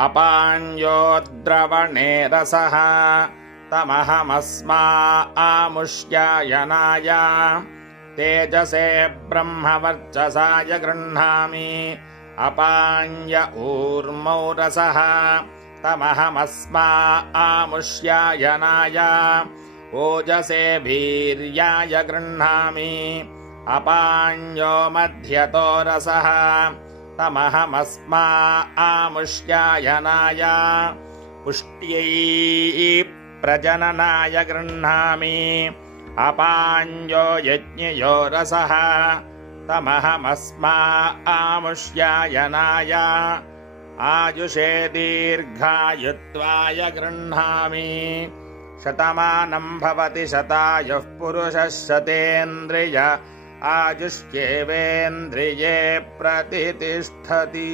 अपाञ्योद्रवणे रसः तमहमस्मामुष्यायनाय तेजसे ब्रह्मवर्चसाय गृह्णामि अपाञ्य ऊर्मौ रसः तमहमस्मामुष्यायनाय ओजसे वीर्याय गृह्णामि अपाञ्यो मध्यतो रसः तमहमस्मामुष्यायनाय पुष्ट्यै प्रजननाय गृह्णामि अपाञ्यो यज्ञयो रसः तमहमस्मामुष्यायनाय आयुषे दीर्घायुत्वाय गृह्णामि शतमानं भवति शतायुः पुरुषः शतेन्द्रिय आयुष्येवेन्द्रिये प्रतितिष्ठति।